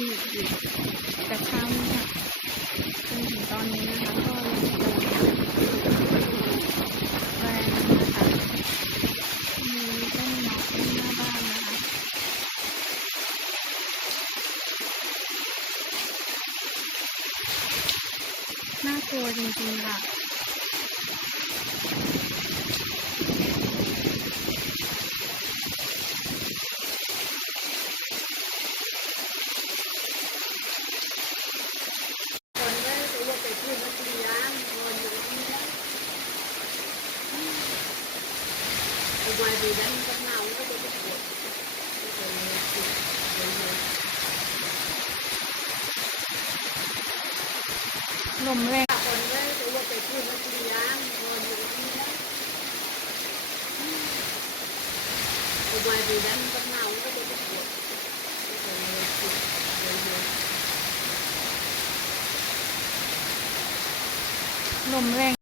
นอยู่แต่เช้านี้ค่ะจนถึงตอนนี้นะคะก็ยังคงแรงนะคะมีต้นไม้หน้าบ้านนะคะน่ากลัวจริงๆค่ะngoài vì đánh con nào cũng có cái cuộcลมแรง คนได้ตัวไปที่นักเรียนนอนอยู่ที่นั่นngoài vì đánh con nào cũng có cái cuộcลมแรง